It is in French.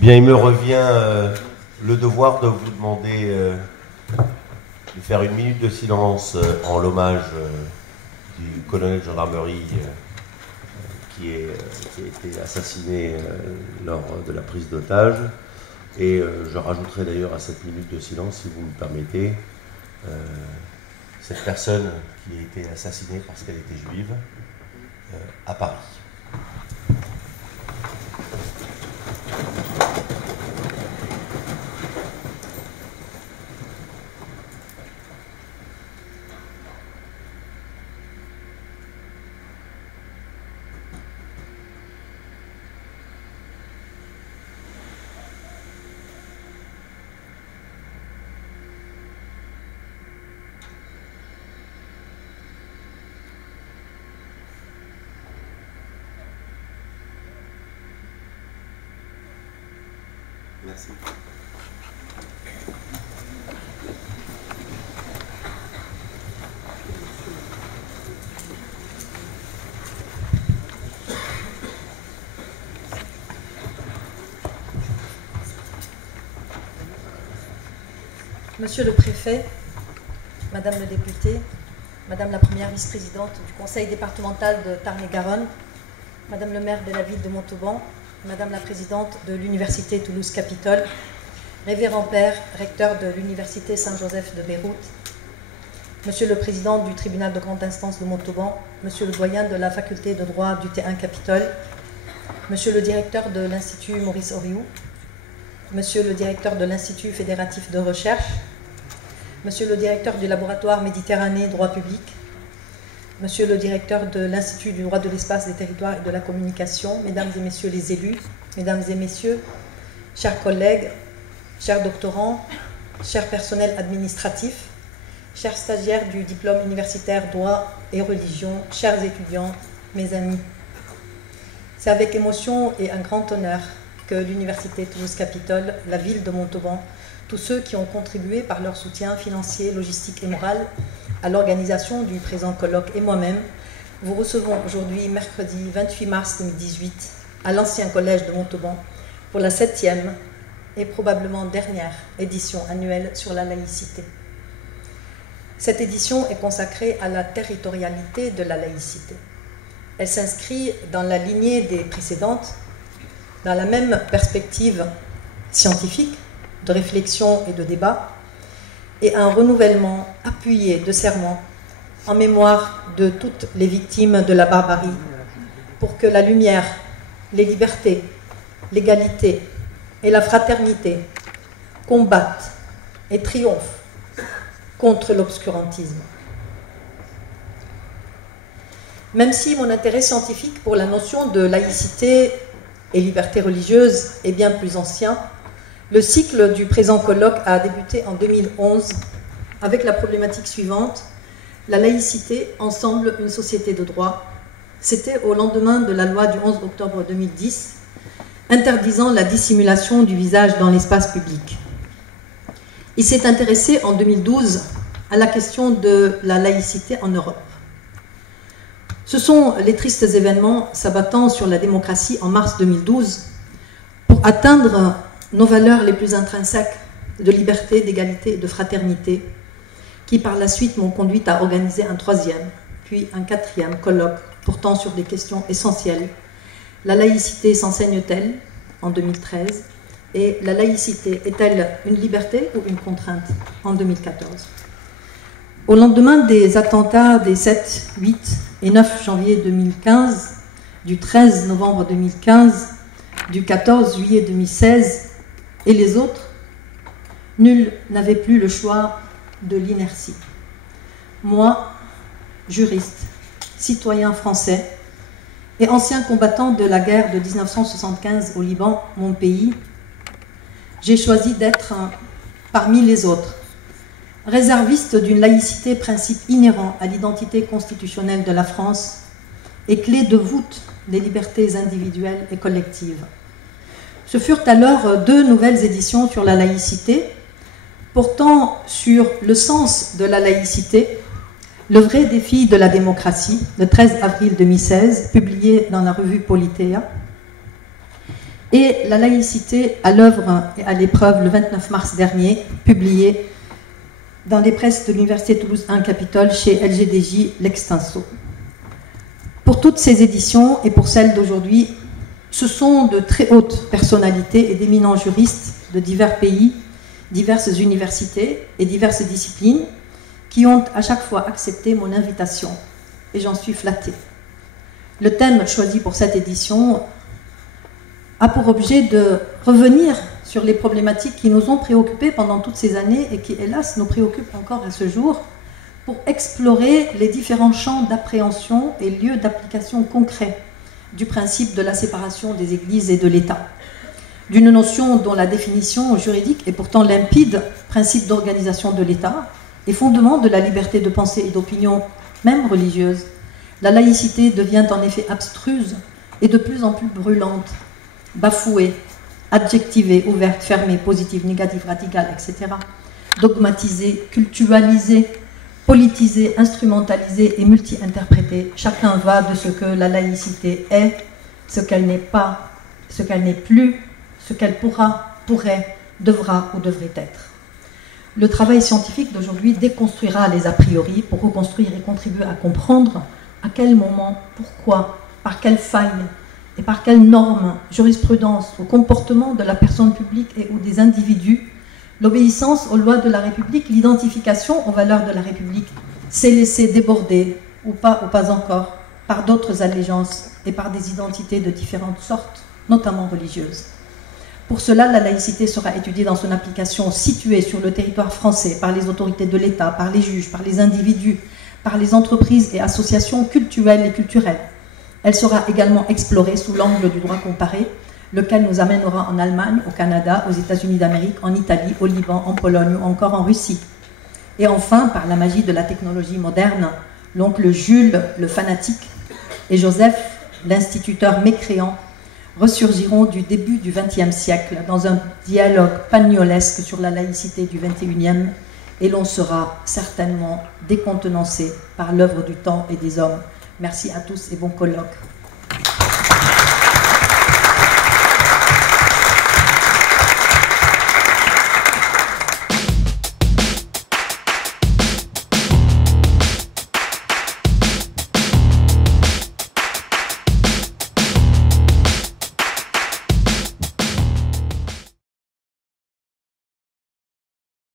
Bien, il me revient le devoir de vous demander de faire une minute de silence en l'hommage du colonel de gendarmerie qui a été assassiné lors de la prise d'otage. Et je rajouterai d'ailleurs à cette minute de silence, si vous me permettez, cette personne qui a été assassinée parce qu'elle était juive à Paris. Merci. Monsieur le préfet, Madame le député, Madame la première vice-présidente du conseil départemental de Tarn-et-Garonne, Madame le maire de la ville de Montauban, Madame la présidente de l'université Toulouse-Capitole, révérend père, recteur de l'université Saint-Joseph de Beyrouth, Monsieur le président du tribunal de grande instance de Montauban, Monsieur le doyen de la faculté de droit du T1 Capitole, Monsieur le directeur de l'Institut Maurice Horiou, Monsieur le directeur de l'Institut fédératif de recherche, Monsieur le directeur du laboratoire Méditerranée droit public, Monsieur le directeur de l'Institut du droit de l'espace, des territoires et de la communication, Mesdames et Messieurs les élus, Mesdames et Messieurs, chers collègues, chers doctorants, chers personnels administratifs, chers stagiaires du diplôme universitaire droit et religion, chers étudiants, mes amis. C'est avec émotion et un grand honneur que l'université Toulouse-Capitole, la ville de Montauban, tous ceux qui ont contribué par leur soutien financier, logistique et moral à l'organisation du présent colloque et moi-même, vous recevons aujourd'hui, mercredi 28 mars 2018, à l'ancien collège de Montauban, pour la 7e et probablement dernière édition annuelle sur la laïcité. Cette édition est consacrée à la territorialité de la laïcité. Elle s'inscrit dans la lignée des précédentes, dans la même perspective scientifique, de réflexion et de débat, et un renouvellement appuyé de serments en mémoire de toutes les victimes de la barbarie, pour que la lumière, les libertés, l'égalité et la fraternité combattent et triomphent contre l'obscurantisme. Même si mon intérêt scientifique pour la notion de laïcité et liberté religieuse est bien plus ancien, le cycle du présent colloque a débuté en 2011 avec la problématique suivante: la laïcité, ensemble une société de droit. C'était au lendemain de la loi du 11 octobre 2010 interdisant la dissimulation du visage dans l'espace public. Il s'est intéressé en 2012 à la question de la laïcité en Europe. Ce sont les tristes événements s'abattant sur la démocratie en mars 2012 pour atteindre nos valeurs les plus intrinsèques de liberté, d'égalité et de fraternité, qui par la suite m'ont conduite à organiser un 3e, puis un 4e colloque portant sur des questions essentielles. La laïcité s'enseigne-t-elle en 2013 et la laïcité est-elle une liberté ou une contrainte en 2014? Au lendemain des attentats des 7, 8 et 9 janvier 2015, du 13 novembre 2015, du 14 juillet 2016 et les autres, nul n'avait plus le choix de l'inertie. Moi, juriste, citoyen français et ancien combattant de la guerre de 1975 au Liban, mon pays, j'ai choisi d'être parmi les autres, réserviste d'une laïcité, principe inhérent à l'identité constitutionnelle de la France et clé de voûte des libertés individuelles et collectives. Ce furent alors 2 nouvelles éditions sur la laïcité, portant sur le sens de la laïcité, le vrai défi de la démocratie, le 13 avril 2016, publié dans la revue Politeia, et la laïcité à l'œuvre et à l'épreuve le 29 mars dernier, publié dans les presses de l'Université Toulouse 1 Capitole chez LGDJ L'Extinso. Pour toutes ces éditions et pour celles d'aujourd'hui, ce sont de très hautes personnalités et d'éminents juristes de divers pays, diverses universités et diverses disciplines qui ont à chaque fois accepté mon invitation, et j'en suis flattée. Le thème choisi pour cette édition a pour objet de revenir sur les problématiques qui nous ont préoccupés pendant toutes ces années et qui, hélas, nous préoccupent encore à ce jour, pour explorer les différents champs d'appréhension et lieux d'application concrets du principe de la séparation des églises et de l'État, d'une notion dont la définition juridique est pourtant limpide, principe d'organisation de l'État et fondement de la liberté de pensée et d'opinion, même religieuse. La laïcité devient en effet abstruse et de plus en plus brûlante, bafouée, adjectivée, ouverte, fermée, positive, négative, radicale, etc., dogmatisée, cultualisée, politisée, instrumentalisée et multi-interprétée. Chacun va de ce que la laïcité est, ce qu'elle n'est pas, ce qu'elle n'est plus, ce qu'elle pourra, pourrait, devra ou devrait être. Le travail scientifique d'aujourd'hui déconstruira les a priori pour reconstruire et contribuer à comprendre à quel moment, pourquoi, par quelle faille et par quelles normes, jurisprudence ou comportement de la personne publique et ou des individus, l'obéissance aux lois de la République, l'identification aux valeurs de la République s'est laissée déborder, ou pas encore, par d'autres allégeances et par des identités de différentes sortes, notamment religieuses. Pour cela, la laïcité sera étudiée dans son application située sur le territoire français par les autorités de l'État, par les juges, par les individus, par les entreprises et associations cultuelles et culturelles. Elle sera également explorée sous l'angle du droit comparé, lequel nous amènera en Allemagne, au Canada, aux États-Unis d'Amérique, en Italie, au Liban, en Pologne ou encore en Russie. Et enfin, par la magie de la technologie moderne, l'oncle Jules, le fanatique, et Joseph, l'instituteur mécréant, ressurgiront du début du XXe siècle dans un dialogue pagnolesque sur la laïcité du XXIe, et l'on sera certainement décontenancé par l'œuvre du temps et des hommes. Merci à tous et bon colloque.